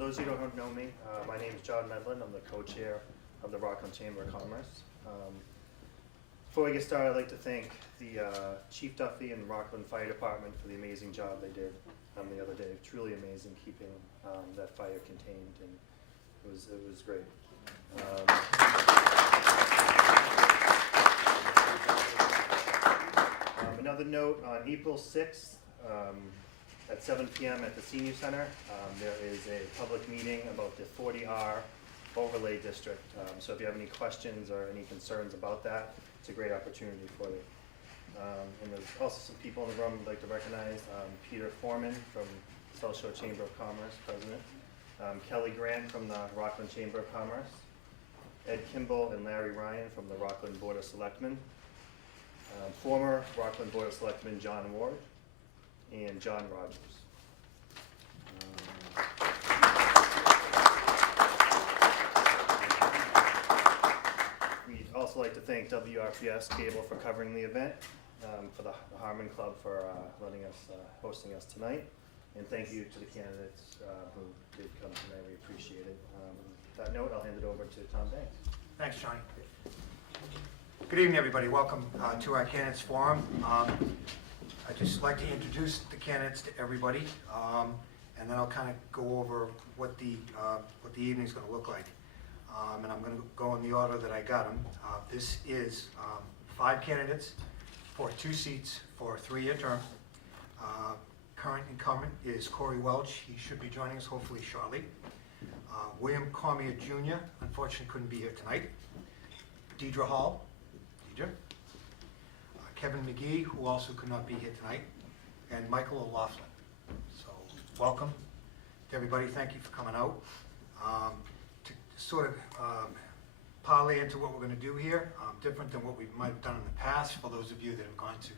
For those who don't know me, my name is John Medlin. I'm the co-chair of the Rockland Chamber of Commerce. Before we get started, I'd like to thank the Chief Duffy and Rockland Fire Department for the amazing job they did the other day. Truly amazing keeping that fire contained, and it was great. Another note, on April 6th, at 7 p.m. at the Senior Center, there is a public meeting about the 40R overlay district. So if you have any questions or any concerns about that, it's a great opportunity for you. And there's also some people in the room I'd like to recognize. Peter Foreman from South Shore Chamber of Commerce, President. Kelly Grant from the Rockland Chamber of Commerce. Ed Kimball and Larry Ryan from the Rockland Board of Selectmen. Former Rockland Board of Selectmen John Ward and John Rogers. We'd also like to thank WRPS Cable for covering the event, for the Harmon Club for hosting us tonight, and thank you to the candidates who did come tonight. We appreciate it. On that note, I'll hand it over to Tom Banks. Thanks, Johnny. Good evening, everybody. Welcome to our candidates forum. I'd just like to introduce the candidates to everybody, and then I'll kind of go over what the evening's going to look like. And I'm going to go in the order that I got them. This is 5 candidates for 2 seats for a 3-year term. Current incumbent is Corey Welch. He should be joining us hopefully shortly. William Cormier Jr. unfortunately couldn't be here tonight. Deidre Hall. Deidre. Kevin McGee, who also could not be here tonight, and Michael O'Loughlin. So welcome to everybody. Thank you for coming out. To sort of parlay into what we're going to do here, different than what we might have done in the past, for those of you that have gone to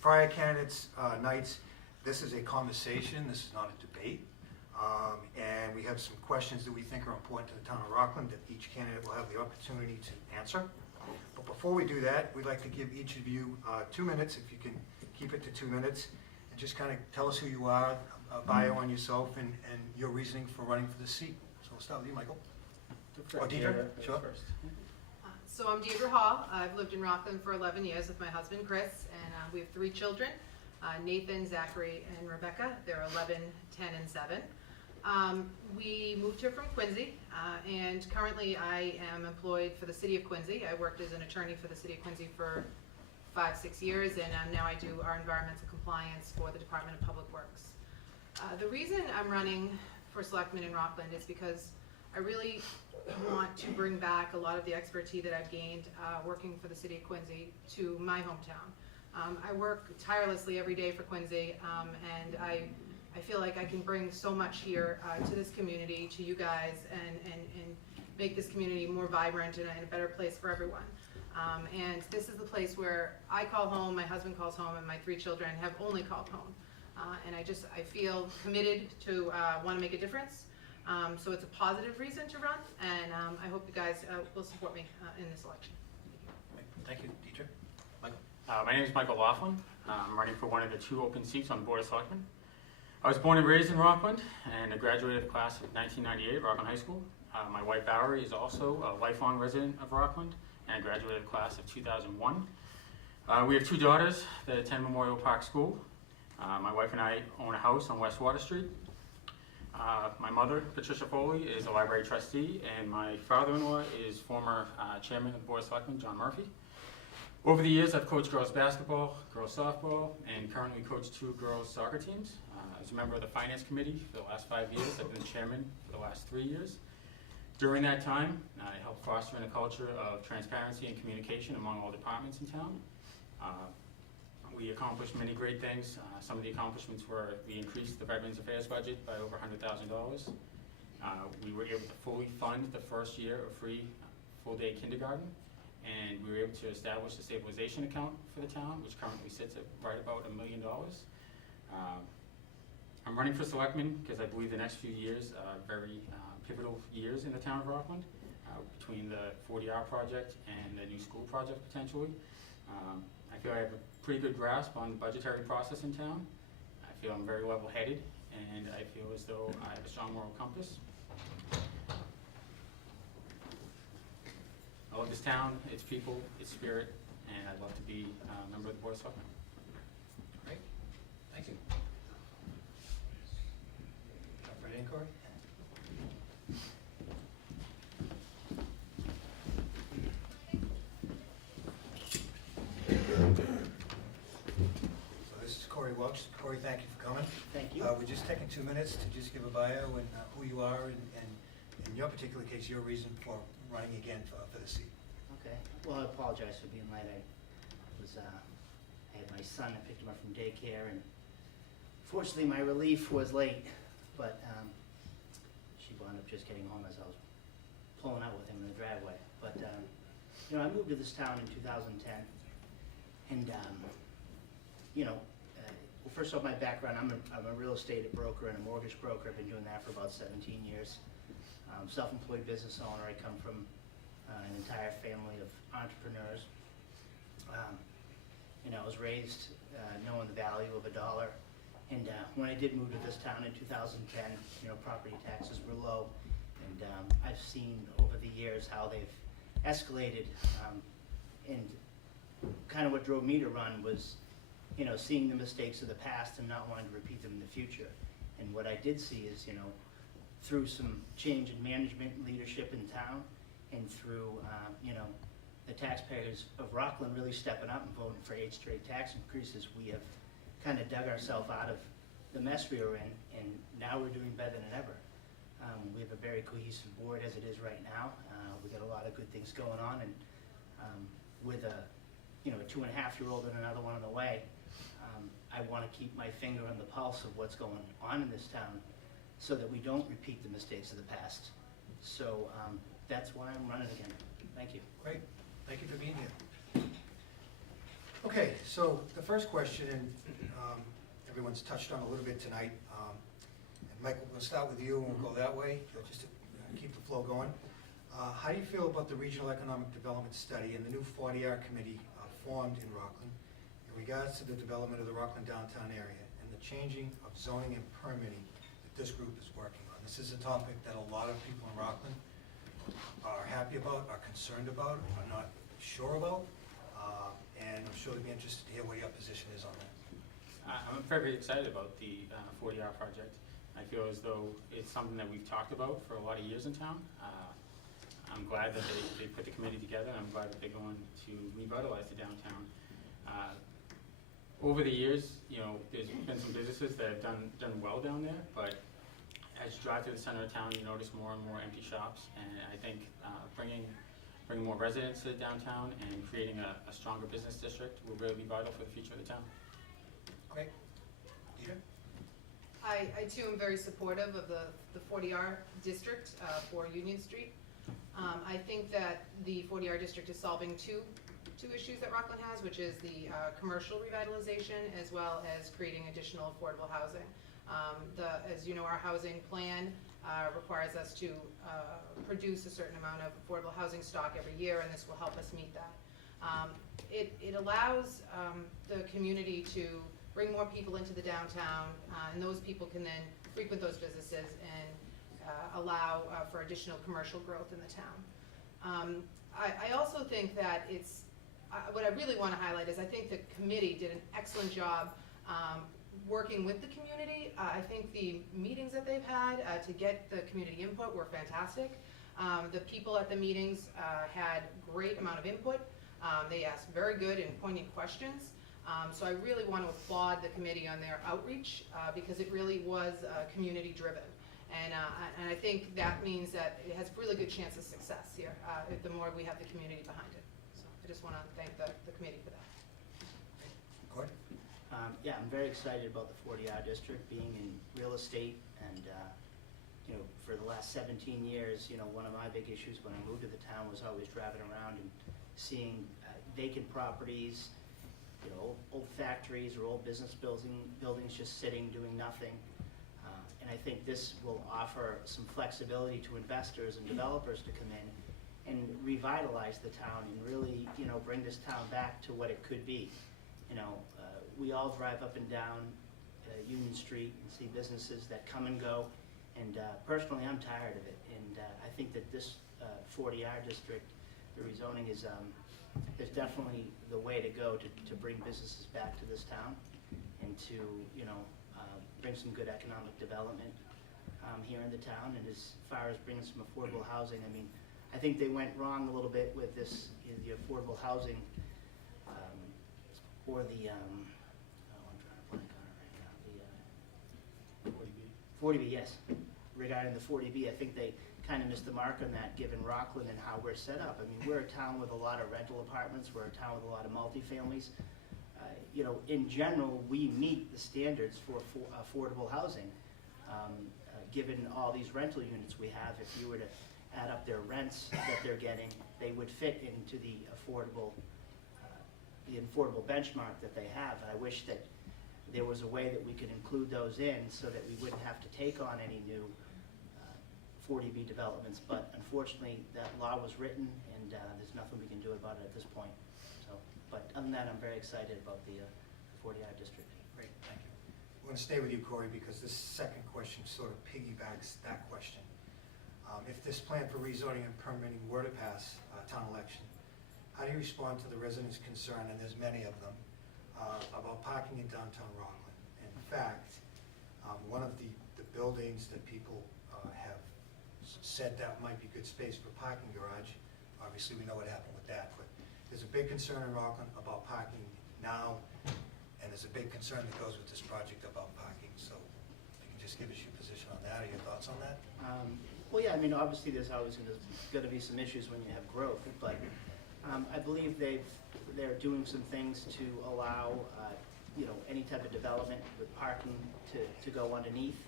prior candidates nights, this is a conversation, this is not a debate. And we have some questions that we think are important to the town of Rockland that each candidate will have the opportunity to answer. But before we do that, we'd like to give each of you 2 minutes, if you can keep it to 2 minutes, and just kind of tell us who you are, a bio on yourself, and your reasoning for running for the seat. So we'll start with you, Michael. Or Deidre, sure. So I'm Deidre Hall. I've lived in Rockland for 11 years with my husband, Chris, and we have 3 children, Nathan, Zachary, and Rebecca. They're 11, 10, and 7. We moved here from Quincy, and currently I am employed for the City of Quincy. I worked as an attorney for the City of Quincy for 5-6 years, and now I do our environmental compliance for the Department of Public Works. The reason I'm running for selectman in Rockland is because I really want to bring back a lot of the expertise that I've gained working for the City of Quincy to my hometown. I work tirelessly every day for Quincy, and I feel like I can bring so much here to this community, to you guys, and make this community more vibrant and a better place for everyone. And this is the place where I call home, my husband calls home, and my 3 children have only called home. And I feel committed to want to make a difference. So it's a positive reason to run, and I hope you guys will support me in this election. Thank you, Deidre. Michael. My name is Michael O'Loughlin. I'm running for one of the 2 open seats on the Board of Selectmen. I was born and raised in Rockland, and I graduated the class of 1998 at Rockland High School. My wife Valerie is also a lifelong resident of Rockland, and I graduated the class of 2001. We have 2 daughters that attend Memorial Park School. My wife and I own a house on West Water Street. My mother, Patricia Foley, is a library trustee, and my father-in-law is former chairman of the Board of Selectmen, John Murphy. Over the years, I've coached girls basketball, girls softball, and currently coach 2 girls soccer teams. As a member of the finance committee for the last 5 years, I've been chairman for the last 3 years. During that time, I helped foster a culture of transparency and communication among all departments in town. We accomplished many great things. Some of the accomplishments were we increased the Veterans Affairs budget by over $100,000. We were able to fully fund the first year of free full-day kindergarten, and we were able to establish a stabilization account for the town, which currently sits at right about $1 million. I'm running for selectman because I believe the next few years are very pivotal years in the town of Rockland, between the 40R project and the new school project potentially. I feel I have a pretty good grasp on the budgetary process in town. I feel I'm very level-headed, and I feel as though I have a strong moral compass. love this town, its people, its spirit, and I'd love to be a member of the Board of Selectmen. Great, thank you. Jump right in, Corey. So this is Corey Welch. Corey, thank you for coming. Thank you. We're just taking 2 minutes to just give a bio and who you are, and in your particular case, your reason for running again for the seat. Okay. Well, I apologize for being late. I had my son, I picked him up from daycare, and fortunately my relief was late, but she wound up just getting home as I was pulling out with him in the driveway. But, you know, I moved to this town in 2010, and, you know, well, first off, my background, I'm a real estate broker and a mortgage broker. I've been doing that for about 17 years. Self-employed business owner. I come from an entire family of entrepreneurs. You know, I was raised knowing the value of a dollar. And when I did move to this town in 2010, you know, property taxes were low. And I've seen over the years how they've escalated. And kind of what drove me to run was, you know, seeing the mistakes of the past and not wanting to repeat them in the future. And what I did see is, you know, through some change in management and leadership in town, and through, you know, the taxpayers of Rockland really stepping up and voting for 8 straight tax increases, we have kind of dug ourselves out of the mess we were in, and now we're doing better than ever. We have a very cohesive board as it is right now. We got a lot of good things going on, and with a, you know, a 2.5-year-old and another one on the way, I want to keep my finger on the pulse of what's going on in this town so that we don't repeat the mistakes of the past. So that's why I'm running again. Thank you. Great, thank you for being here. Okay, so the first question, and everyone's touched on a little bit tonight, and Michael, we'll start with you and we'll go that way, just to keep the flow going. How do you feel about the Regional Economic Development Study and the new 40R committee formed in Rockland in regards to the development of the Rockland downtown area and the changing of zoning and permitting that this group is working on? This is a topic that a lot of people in Rockland are happy about, are concerned about, are not sure about, and I'm sure they'd be interested to hear what your position is on that. I'm very excited about the 40R project. I feel as though it's something that we've talked about for a lot of years in town. I'm glad that they put the committee together, and I'm glad that they're going to revitalize the downtown. Over the years, you know, there's been some businesses that have done well down there, but as you drive through the center of town, you notice more and more empty shops, and I think bringing more residents to downtown and creating a stronger business district will really be vital for the future of the town. Great. Dita? I too am very supportive of the 40R district for Union Street. I think that the 40R district is solving two issues that Rockland has, which is the commercial revitalization as well as creating additional affordable housing. As you know, our housing plan requires us to produce a certain amount of affordable housing stock every year, and this will help us meet that. It allows the community to bring more people into the downtown, and those people can then frequent those businesses and allow for additional commercial growth in the town. I also think that what I really want to highlight is I think the committee did an excellent job working with the community. I think the meetings that they've had to get the community input were fantastic. The people at the meetings had great amount of input. They asked very good and poignant questions. So I really want to applaud the committee on their outreach because it really was community driven. And I think that means that it has a really good chance of success here, the more we have the community behind it. So I just want to thank the committee for that. Gord? Yeah, I'm very excited about the 40R district being in real estate, and you know, for the last 17 years, you know, one of my big issues when I moved to the town was always driving around and seeing vacant properties, you know, old factories or old business buildings just sitting doing nothing. And I think this will offer some flexibility to investors and developers to come in and revitalize the town and really, you know, bring this town back to what it could be. You know, we all drive up and down Union Street and see businesses that come and go, and personally I'm tired of it, and I think that this 40R district the rezoning is definitely the way to go to bring businesses back to this town and to, you know, bring some good economic development here in the town. And as far as bringing some affordable housing, I mean, I think they went wrong a little bit with this, the affordable housing, or the, I'm trying to blank on it right now, the 40B, yes. Regarding the 40B, I think they kind of missed the mark on that, given Rockland and how we're set up. I mean, we're a town with a lot of rental apartments, we're a town with a lot of multifamilies. You know, in general, we meet the standards for affordable housing. Given all these rental units we have, if you were to add up their rents that they're getting, they would fit into the affordable benchmark that they have. And I wish that there was a way that we could include those in so that we wouldn't have to take on any new 40B developments. But unfortunately, that law was written, and there's nothing we can do about it at this point. So, but other than that, I'm very excited about the 40I district. Great, thank you. We're going to stay with you, Corey, because this second question sort of piggybacks that question. If this plan for rezoning and permitting were to pass town election, how do you respond to the residents' concern, and there's many of them, about parking in downtown Rockland? In fact, one of the buildings that people have said that might be good space for parking garage, obviously we know what happened with that, but there's a big concern in Rockland about parking now, and there's a big concern that goes with this project about parking. So you can just give us your position on that, or your thoughts on that? Well, yeah, I mean, obviously there's always going to be some issues when you have growth, but I believe they're doing some things to allow, you know, any type of development with parking to go underneath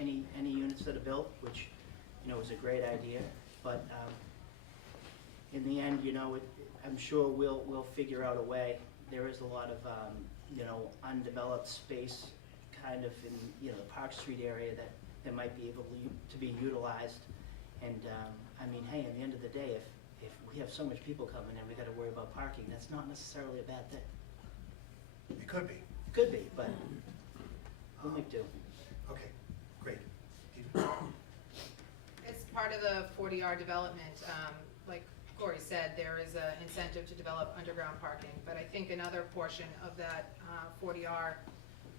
any units that are built, which, you know, is a great idea. But in the end, you know, I'm sure we'll figure out a way. There is a lot of, you know, undeveloped space kind of in, you know, the Park Street area that might be able to be utilized. And I mean, hey, at the end of the day, if we have so much people coming in, we got to worry about parking. That's not necessarily a bad thing. It could be. Could be, but we'll make do. Okay, great. As part of the 40R development, like Corey said, there is an incentive to develop underground parking, but I think another portion of that 40R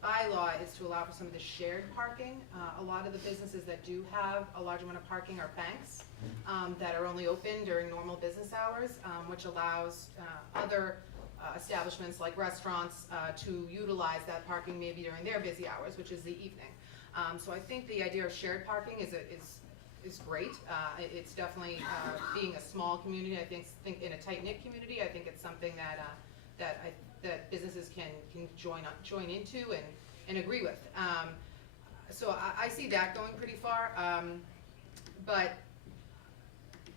bylaw is to allow for some of the shared parking. A lot of the businesses that do have a large amount of parking are banks that are only open during normal business hours, which allows other establishments like restaurants to utilize that parking maybe during their busy hours, which is the evening. So I think the idea of shared parking is great. It's definitely being a small community. I think in a tight-knit community, I think it's something that businesses can join into and agree with. So I see that going pretty far. But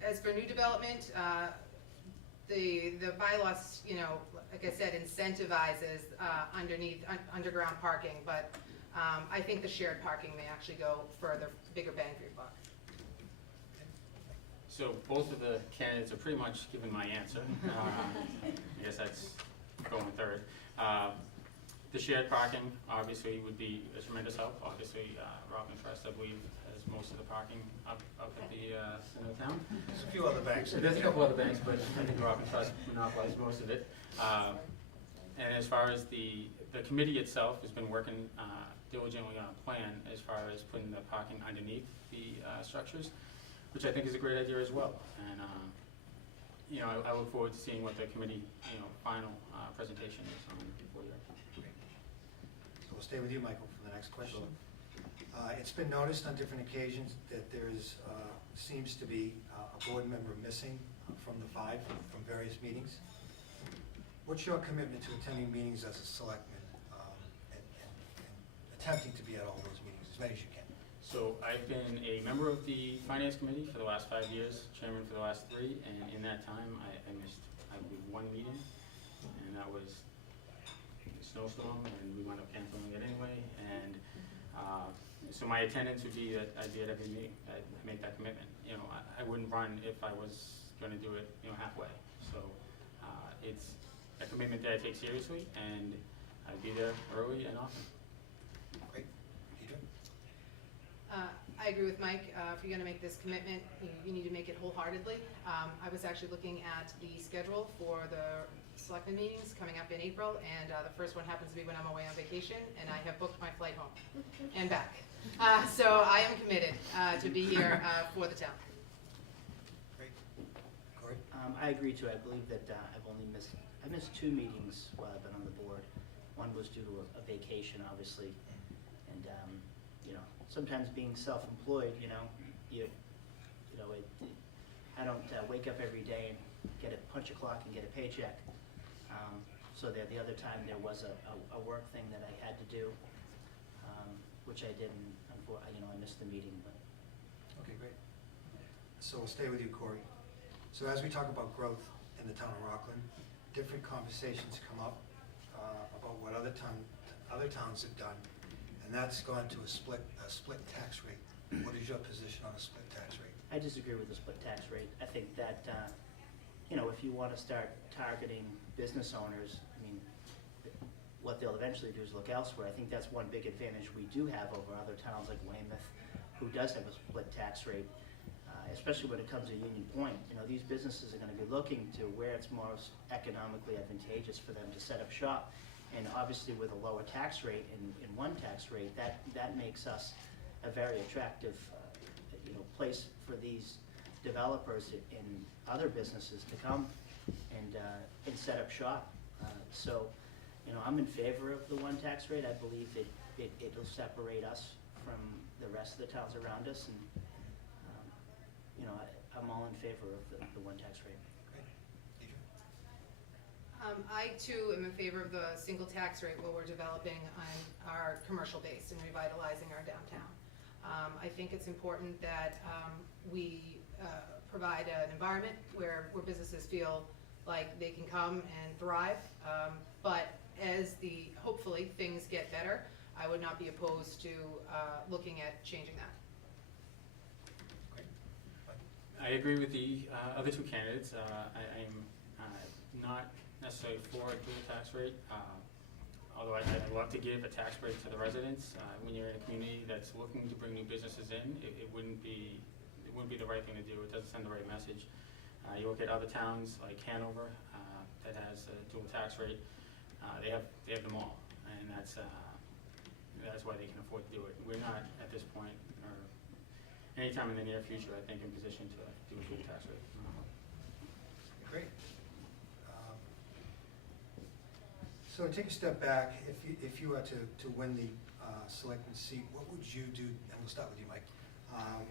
as for new development, the bylaws, you know, like I said, incentivizes underground parking, but I think the shared parking may actually go further, bigger bang for your buck. So both of the candidates are pretty much given my answer. I guess that's going third. The shared parking obviously would be a tremendous help. Obviously, Rockland Trust, I believe, has most of the parking up at the center of town. There's a few other banks. There's a couple other banks, but I think Rockland Trust monopolizes most of it. And as far as the committee itself has been working diligently on a plan as far as putting the parking underneath the structures, which I think is a great idea as well. And you know, I look forward to seeing what the committee, you know, final presentation is on before you. So we'll stay with you, Michael, for the next question. It's been noticed on different occasions that there seems to be a board member missing from the 5 from various meetings. What's your commitment to attending meetings as a selectman and attempting to be at all those meetings, as many as you can? So I've been a member of the Finance Committee for the last 5 years, chairman for the last 3, and in that time I missed, I believe, 1 meeting, and that was a snowstorm, and we wound up canceling it anyway. And so my attendance would be that I'd be at every meeting. I'd make that commitment. You know, I wouldn't run if I was going to do it, you know, halfway. So it's a commitment that I take seriously, and I'd be there early and often. Great. Peter? I agree with Mike. If you're gonna make this commitment, you need to make it wholeheartedly. I was actually looking at the schedule for the selectmen meetings coming up in April, and the first one happens to be when I'm away on vacation, and I have booked my flight home and back. So I am committed to be here for the town. Great. Corey? I agree too. I believe that I missed 2 meetings while I've been on the board. One was due to a vacation, obviously, and sometimes being self-employed, I don't wake up every day and punch a clock and get a paycheck. So that the other time there was a work thing that I had to do, which I didn't. I missed the meeting, but. Okay, great. So we'll stay with you, Corey. So as we talk about growth in the town of Rockland, different conversations come up about what other towns have done, and that's gone to a split tax rate. What is your position on a split tax rate? I disagree with the split tax rate. I think that, if you want to start targeting business owners, what they'll eventually do is look elsewhere. I think that's one big advantage we do have over other towns like Weymouth, who does have a split tax rate, especially when it comes to Union Point. These businesses are going to be looking to where it's most economically advantageous for them to set up shop. And obviously with a lower tax rate in one tax rate, that makes us a very attractive place for these developers and other businesses to come and set up shop. So I'm in favor of the one tax rate. I believe it'll separate us from the rest of the towns around us, and I'm all in favor of the one tax rate. Great. Adrian? I too am in favor of the single tax rate while we're developing on our commercial base and revitalizing our downtown. I think it's important that we provide an environment where businesses feel like they can come and thrive. But as hopefully things get better, I would not be opposed to looking at changing that. Great. I agree with the other 2 candidates. I'm not necessarily for a dual tax rate, although I'd love to give a tax break to the residents. When you're in a community that's looking to bring new businesses in, it wouldn't be the right thing to do. It doesn't send the right message. You look at other towns like Hanover that has a dual tax rate. They have them all, and that's why they can afford to do it. We're not at this point, or anytime in the near future, I think, in position to do a dual tax rate. Great. So take a step back. If you were to win the selectman seat, what would you do? And we'll start with you, Mike.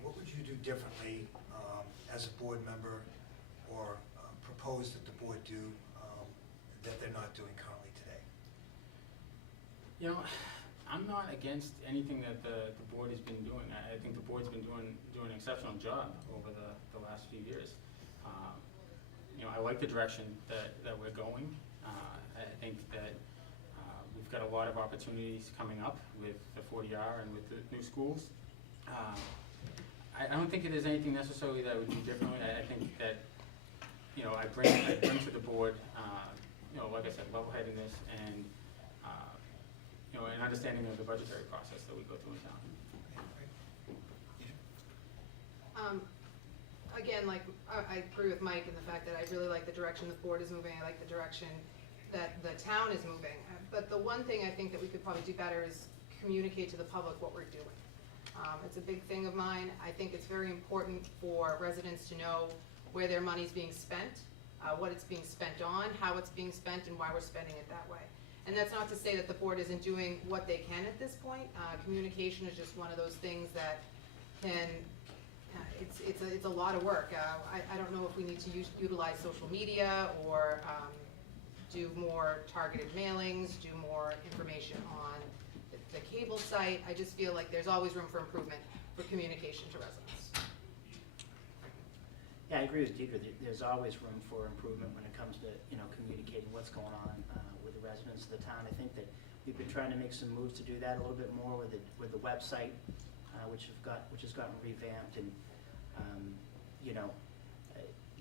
What would you do differently as a board member, or propose that the board do that they're not doing currently today? I'm not against anything that the board has been doing. I think the board's been doing an exceptional job over the last few years. I like the direction that we're going. I think that we've got a lot of opportunities coming up with the 40R and with the new schools. I don't think there's anything necessarily that I would do differently. I think that I bring to the board, like I said, level-headedness and an understanding of the budgetary process that we go through in town. Again, I agree with Mike in the fact that I really like the direction the board is moving. I like the direction that the town is moving. But the one thing I think that we could probably do better is communicate to the public what we're doing. It's a big thing of mine. I think it's very important for residents to know where their money's being spent, what it's being spent on, how it's being spent, and why we're spending it that way. And that's not to say that the board isn't doing what they can at this point. Communication is just one of those things that can, it's a lot of work. I don't know if we need to utilize social media or do more targeted mailings, do more information on the cable site. I just feel like there's always room for improvement for communication to residents. Yeah, I agree with Deidre. There's always room for improvement when it comes to communicating what's going on with the residents of the town. I think that we've been trying to make some moves to do that a little bit more with the website, which has gotten revamped, and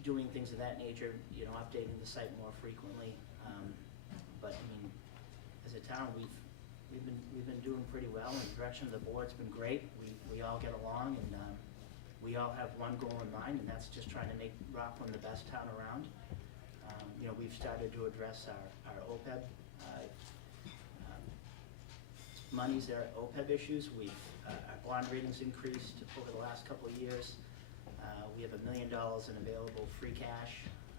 doing things of that nature. Updating the site more frequently. But as a town, we've been doing pretty well, and the direction of the board's been great. We all get along, and we all have one goal in mind, and that's just trying to make Rockland the best town around. You know, we've started to address our OPEB monies there, OPEB issues. Our bond ratings increased over the last couple of years. We have $1 million in available free cash.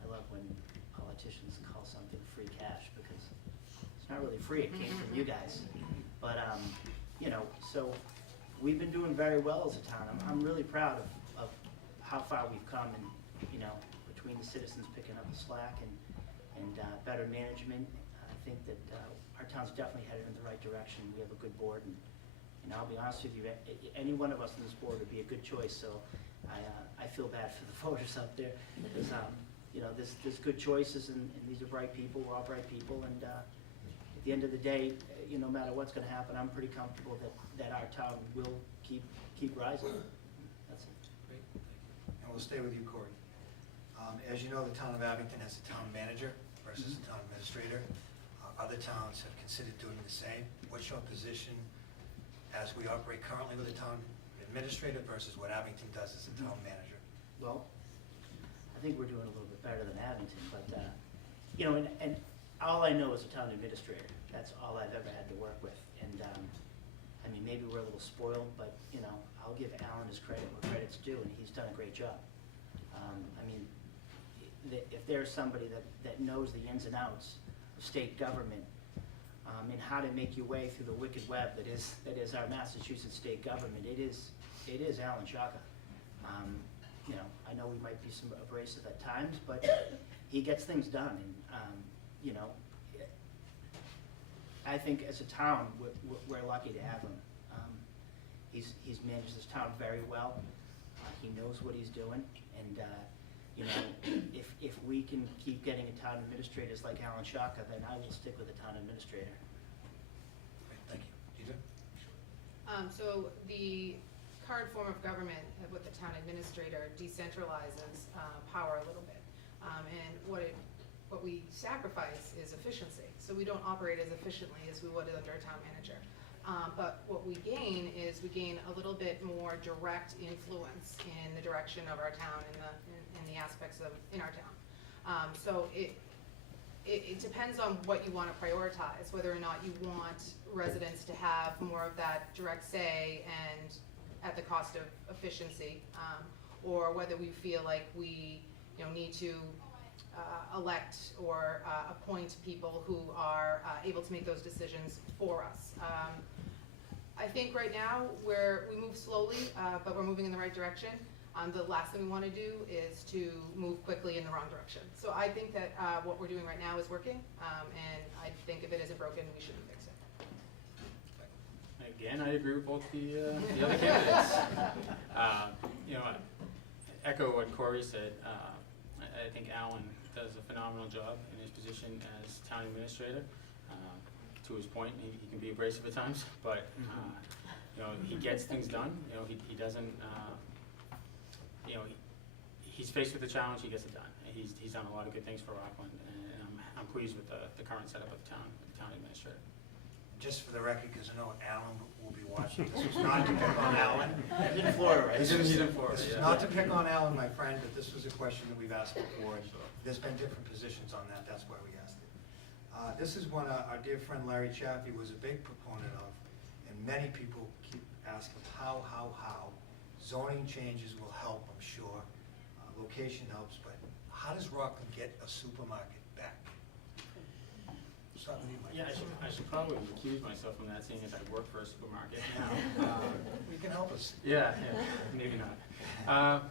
I love when politicians call something free cash, because it's not really free, it came from you guys. But, you know, so we've been doing very well as a town. I'm really proud of how far we've come, and, you know, between the citizens picking up the slack and better management, I think that our town's definitely headed in the right direction. We have a good board, and I'll be honest with you, any one of us on this board would be a good choice, so I feel bad for the voters out there, because, you know, there's good choices, and these are bright people, we're all bright people, and at the end of the day, you know, no matter what's gonna happen, I'm pretty comfortable that our town will keep rising. That's it. Great. And we'll stay with you, Corey. As you know, the town of Abington has a town manager versus a town administrator. Other towns have considered doing the same. What's your position as we operate currently with a town administrator versus what Abington does as a town manager? Well, I think we're doing a little bit better than Abington, but, you know, and all I know is a town administrator. That's all I've ever had to work with. And, I mean, maybe we're a little spoiled, but, you know, I'll give Alan his credit where credit's due, and he's done a great job. I mean, if there's somebody that knows the ins and outs of state government, and how to make your way through the wicked web that is our Massachusetts state government, it is Alan Shaka. You know, I know we might be some abrasive at times, but he gets things done, and, you know, I think as a town, we're lucky to have him. He's managed this town very well. He knows what he's doing, and, you know, if we can keep getting a town administrators like Alan Shaka, then I will stick with the town administrator. Great, thank you. Gita? So the current form of government with the town administrator decentralizes power a little bit. And what we sacrifice is efficiency. So we don't operate as efficiently as we would under a town manager. But what we gain is we gain a little bit more direct influence in the direction of our town and the aspects in our town. So it depends on what you want to prioritize, whether or not you want residents to have more of that direct say and at the cost of efficiency, or whether we feel like we, you know, need to elect or appoint people who are able to make those decisions for us. I think right now we move slowly, but we're moving in the right direction. The last thing we want to do is to move quickly in the wrong direction. So I think that what we're doing right now is working, and I think if it isn't broken, we shouldn't fix it. Again, I agree with both the other candidates. You know, echo what Corey said. I think Alan does a phenomenal job in his position as town administrator. To his point, he can be abrasive at times, but you know, he gets things done. You know, he doesn't. You know, he's faced with the challenge. He gets it done. He's done a lot of good things for Rockland, and I'm pleased with the current setup of the town administrator. Just for the record, because I know Alan will be watching, this was not to pick on Alan. He's in Florida, right? This He's in Florida, is yeah. not to pick on Alan, my friend, but this was a question that we've asked before, and there's been different positions on that, that's why we asked it. This is one our dear friend Larry Chaffee was a big proponent of, and many people keep asking how zoning changes will help, I'm sure. Location helps, but how does Rockland get a supermarket back? Start with you, Mike. Yeah, I should probably recuse myself from that, seeing as I work for a supermarket now. You can help us. Yeah, maybe not.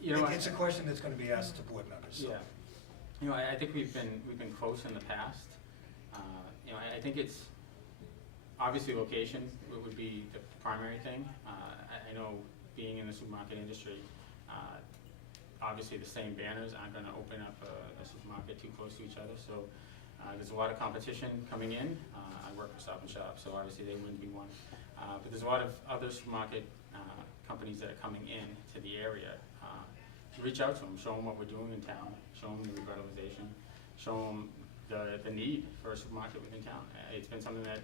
You know, It's a question that's going to be asked to board members. So. Yeah. You know, I think we've been close in the past. You know, I think it's obviously location would be the primary thing. I know being in the supermarket industry, obviously the same banners aren't going to open up a supermarket too close to each other. So there's a lot of competition coming in. I work for Stop and Shop, so obviously they wouldn't be one. But there's a lot of other supermarket companies that are coming in to the area. Reach out to them, show them what we're doing in town, show them the revitalization, show them the need for a supermarket within town. It's been something that,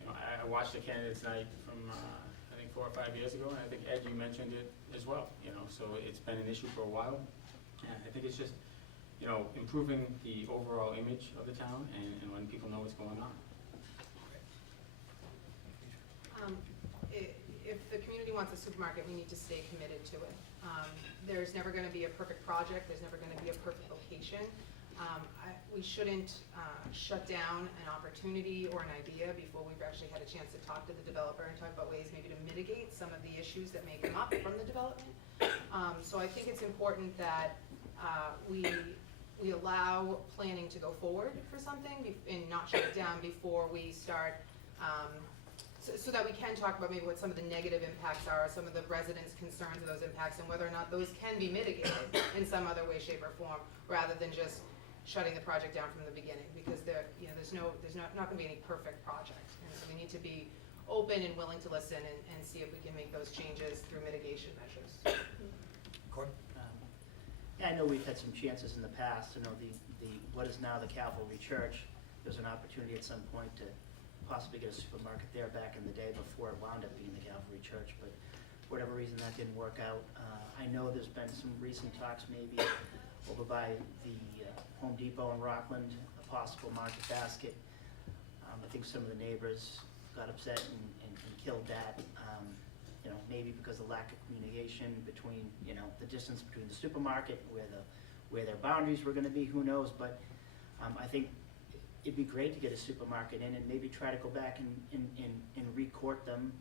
you know, I watched the candidates night from, I think 4 or 5 years ago, and I think Ed, you mentioned it as well, you know, so it's been an issue for a while. And I think it's just, you know, improving the overall image of the town and letting people know what's going on. If the community wants a supermarket, we need to stay committed to it. There's never going to be a perfect project. There's never going to be a perfect location. We shouldn't shut down an opportunity or an idea before we've actually had a chance to talk to the developer and talk about ways maybe to mitigate some of the issues that may come up from the development. So I think it's important that we allow planning to go forward for something and not shut it down before we start, so that we can talk about maybe what some of the negative impacts are, some of the residents' concerns of those impacts, and whether or not those can be mitigated in some other way, shape, or form, rather than just shutting the project down from the beginning, because there's not going to be any perfect project. And so we need to be open and willing to listen and see if we can make those changes through mitigation measures. Gordon? Yeah, I know we've had some chances in the past. I know the what is now the Calvary Church, there was an opportunity at some point to possibly get a supermarket there back in the day before it wound up being the Calvary Church, but for whatever reason that didn't work out. I know there's been some recent talks maybe over by the Home Depot in Rockland, a possible market basket. I think some of the neighbors got upset and killed that, you know, maybe because of lack of communication between, you know, the distance between the supermarket and where their boundaries were gonna be, who knows, but I think it'd be great to get a supermarket in and maybe try to go back and re-court them,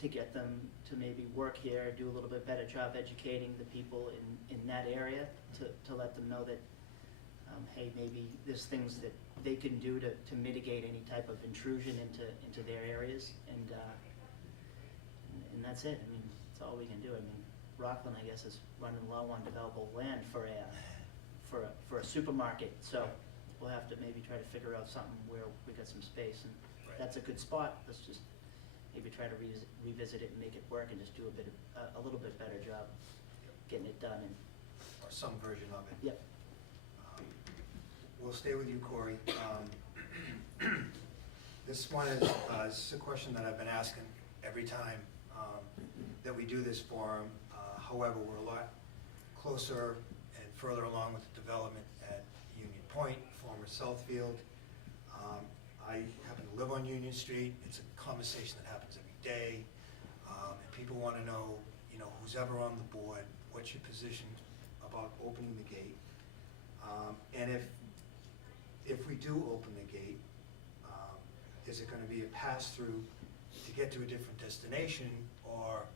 to get them to maybe work here, do a little bit better job educating the people in that area, to let them know that, hey, maybe there's things that they can do to mitigate any type of intrusion into their areas, and that's it. I mean, that's all we can do. I mean, Rockland, I guess, is running low on developable land for a supermarket, so we'll have to maybe try to figure out something where we got some space, and that's a good spot. Let's just maybe try to revisit it and make it work, and just do a little bit better job getting it done. Or some version of it. Yep. We'll stay with you, Corey. This one is this is a question that I've been asking every time that we do this forum. However, we're a lot closer and further along with the development at Union Point, former Southfield. I happen to live on Union Street. It's a conversation that happens every day. And people want to know, you know, who's ever on the board, what's your position about opening the gate? And if we do open the gate, is it going to be a pass-through to get to a different destination, or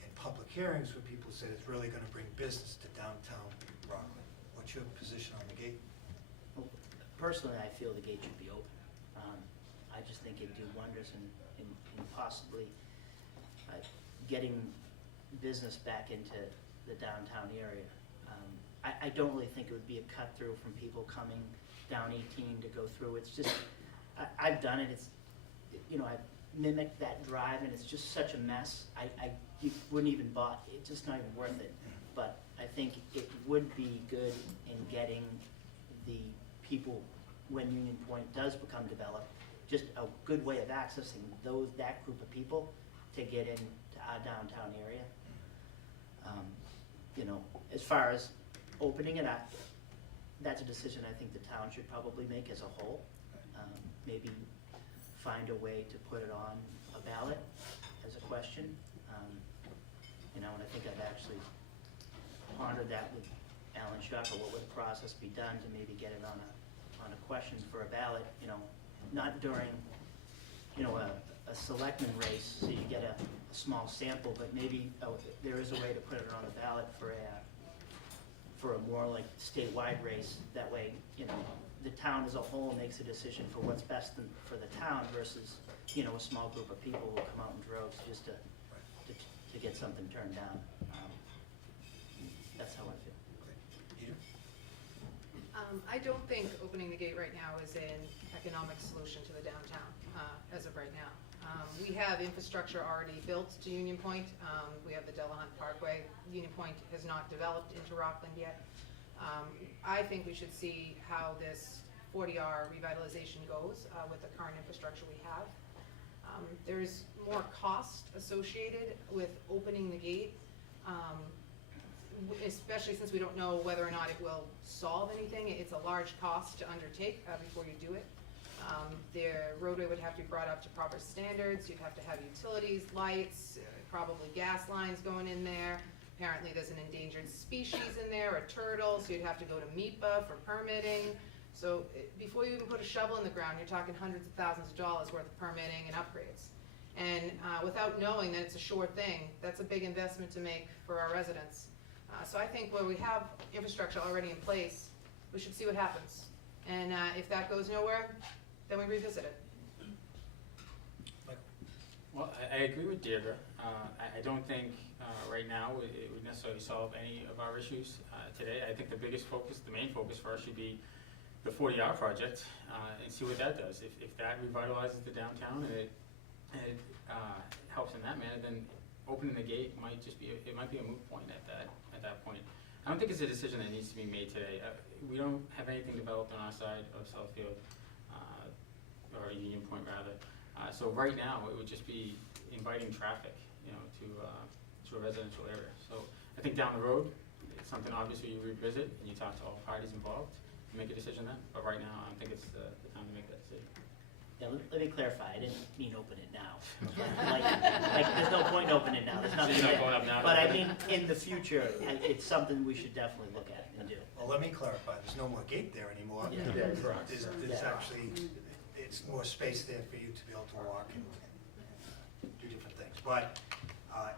in public hearings where people say it's really going to bring business to downtown Rockland? What's your position on the gate? Well, personally, I feel the gate should be open. I just think it'd do wonders in possibly getting business back into the downtown area. I don't really think it would be a cut through from people coming down 18 to go through. It's just, I've done it. It's, you know, I've mimicked that drive, and it's just such a mess. You wouldn't even it's just not even worth it. But I think it would be good in getting the people, when Union Point does become developed, just a good way of accessing that group of people to get into our downtown area. You know, as far as opening it up, that's a decision I think the town should probably make as a whole. Maybe find a way to put it on a ballot as a question. You know, and I think I've actually pondered that with Alan Schucker. What would the process be done to maybe get it on a question for a ballot? You know, not during, you know, a selectman race, so you get a small sample, but maybe there is a way to put it on the ballot for a more like statewide race. That way, you know, the town as a whole makes a decision for what's best for the town versus, you know, a small group of people will come out in droves just to get something turned down. That's how I feel. Peter? I don't think opening the gate right now is an economic solution to the downtown as of right now. We have infrastructure already built to Union Point. We have the Delahunt Parkway. Union Point has not developed into Rockland yet. I think we should see how this 40R revitalization goes with the current infrastructure we have. There's more cost associated with opening the gate, especially since we don't know whether or not it will solve anything. It's a large cost to undertake before you do it. The roadway would have to be brought up to proper standards. You'd have to have utilities, lights, probably gas lines going in there. Apparently there's an endangered species in there, a turtle, so you'd have to go to MIPA for permitting. So before you even put a shovel in the ground, you're talking hundreds of thousands of dollars worth of permitting and upgrades. And without knowing that it's a sure thing, that's a big investment to make for our residents. So I think where we have infrastructure already in place, we should see what happens. And if that goes nowhere, then we revisit it. Well, I agree with Deirdre. I don't think right now it would necessarily solve any of our issues today. I think the main focus for us should be the 40R project and see what that does. If that revitalizes the downtown and it helps in that manner, then opening the gate might be a moot point at that point. I don't think it's a decision that needs to be made today. We don't have anything developed on our side of Southfield, or Union Point rather. So right now, it would just be inviting traffic, to a residential area. So I think down the road, it's something obviously you revisit and you talk to all parties involved and make a decision then. But right now, I don't think it's the time to make that decision. Yeah, let me clarify, I didn't mean open it now. Like, there's no point in opening it now, there's nothing You're not there. going up now. But I mean, in the future, it's something we should definitely look at and do. Well, let me clarify, there's no more gate there anymore. Yeah. Yeah, correct. There's actually, it's more space there for you to be able to walk and do different things. But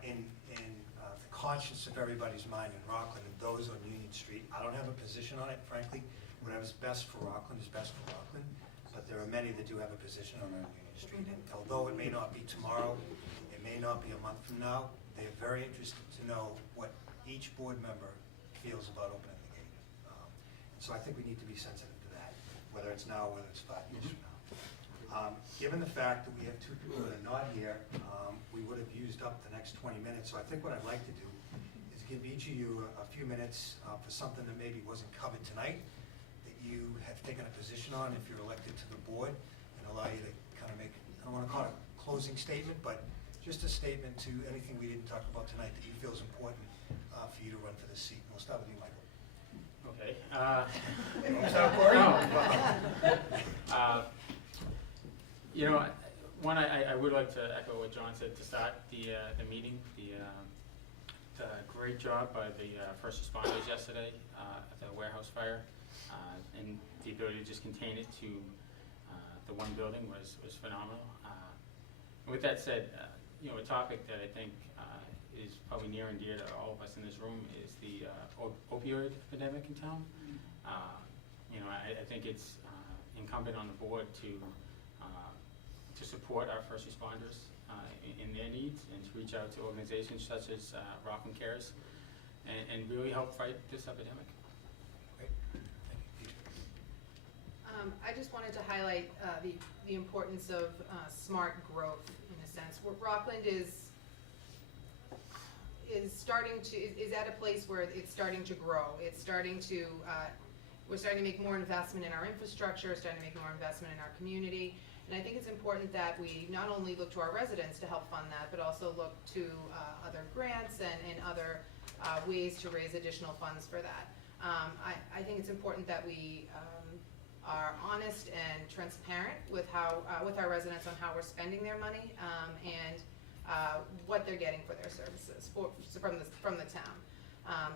in the conscience of everybody's mind in Rockland and those on Union Street, I don't have a position on it, frankly. Whatever's best for Rockland is best for Rockland. But there are many that do have a position on Union Street. And although it may not be tomorrow, it may not be a month from now, they're very interested to know what each board member feels about opening the gate. So I think we need to be sensitive to that, whether it's now or whether it's 5 years from now. Given the fact that we have two people that are not here, we would have used up the next 20 minutes. So I think what I'd like to do is give each of you a few minutes for something that maybe wasn't covered tonight, that you have taken a position on if you're elected to the board, and allow you to kind of make, I don't want to call it a closing statement, but just a statement to anything we didn't talk about tonight that you feel is important for you to run for this seat. And we'll start with you, Michael. Okay. Start, Corey? One, I would like to echo what John said to start the meeting. The great job by the first responders yesterday at the warehouse fire, and the ability to just contain it to the one building was phenomenal. With that said, a topic that I think is probably near and dear to all of us in this room is the opioid epidemic in town. I think it's incumbent on the board to support our first responders in their needs and to reach out to organizations such as Rockland Cares and really help fight this epidemic. Great. Thank you. I just wanted to highlight the importance of smart growth in a sense. Rockland is at a place where it's starting to grow. It's starting to we're starting to make more investment in our infrastructure, starting to make more investment in our community. And I think it's important that we not only look to our residents to help fund that, but also look to other grants and other ways to raise additional funds for that. I think it's important that we are honest and transparent with with our residents on how we're spending their money and what they're getting for their services from the town.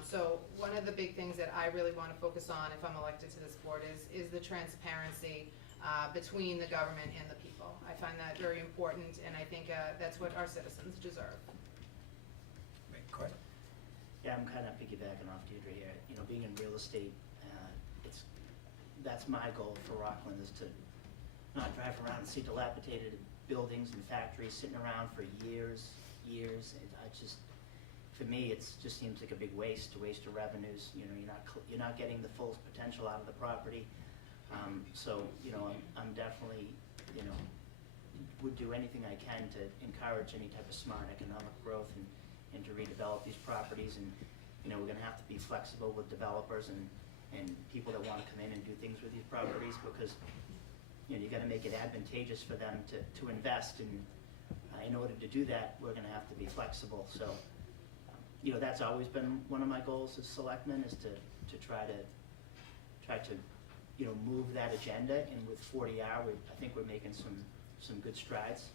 So one of the big things that I really want to focus on if I'm elected to this board is the transparency between the government and the people. I find that very important, and I think that's what our citizens deserve. Correct. Yeah, I'm kind of piggybacking off Deirdre here. Being in real estate, that's my goal for Rockland, is to not drive around and see dilapidated buildings and factories sitting around for years. For me, it just seems like a big waste of revenues. You're not getting the full potential out of the property. So I'm definitely would do anything I can to encourage any type of smart economic growth and to redevelop these properties. And we're going to have to be flexible with developers and and people that want to come in and do things with these properties, because, you know, you gotta make it advantageous for them to invest, and in order to do that, we're gonna have to be flexible, so, you know, that's always been one of my goals as selectman, is to try to, you know, move that agenda, and with 40R, I think we're making some good strides,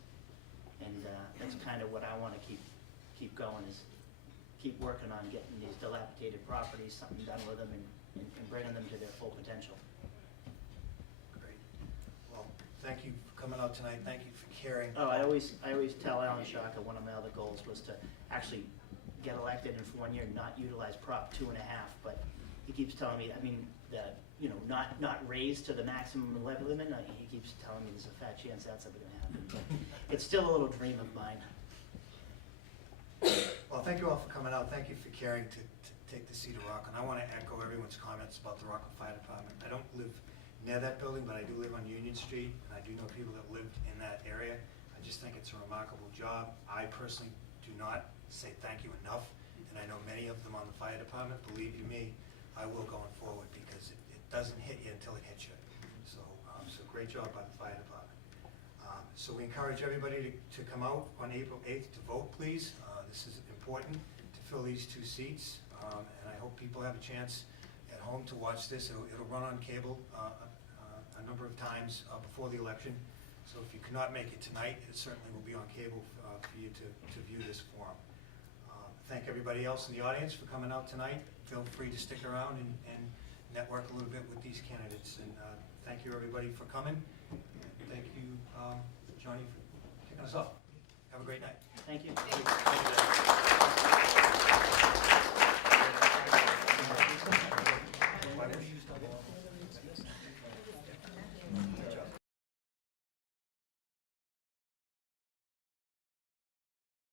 and that's kind of what I wanna keep going, is keep working on getting these dilapidated properties, something done with them, and bringing them to their full potential. Great. Well, thank you for coming out tonight. Thank you for caring. Oh, I always tell Alan Shaka, one of my other goals was to actually get elected and for 1 year not utilize Prop 2.5, but he keeps telling me, I mean, that, you know, not raised to the maximum levy limit, he keeps telling me there's a fat chance that's ever gonna happen, but it's still a little dream of mine. Well, thank you all for coming out. Thank you for caring to take the seat of Rockland. I want to echo everyone's comments about the Rockland Fire Department. I don't live near that building, but I do live on Union Street, and I do know people that live in that area. I just think it's a remarkable job. I personally do not say thank you enough, and I know many of them on the fire department. Believe you me, I will going forward, because it doesn't hit you until it hits you. So great job by the fire department. So we encourage everybody to come out on April 8th to vote, please. This is important to fill these 2 seats, and I hope people have a chance at home to watch this. It'll run on cable a number of times before the election, so if you cannot make it tonight, it certainly will be on cable for you to view this forum. Thank everybody else in the audience for coming out tonight. Feel free to stick around and network a little bit with these candidates, and thank you everybody for coming. And thank you, Johnny, for kicking us off. Have a great night. Thank you. Thank you.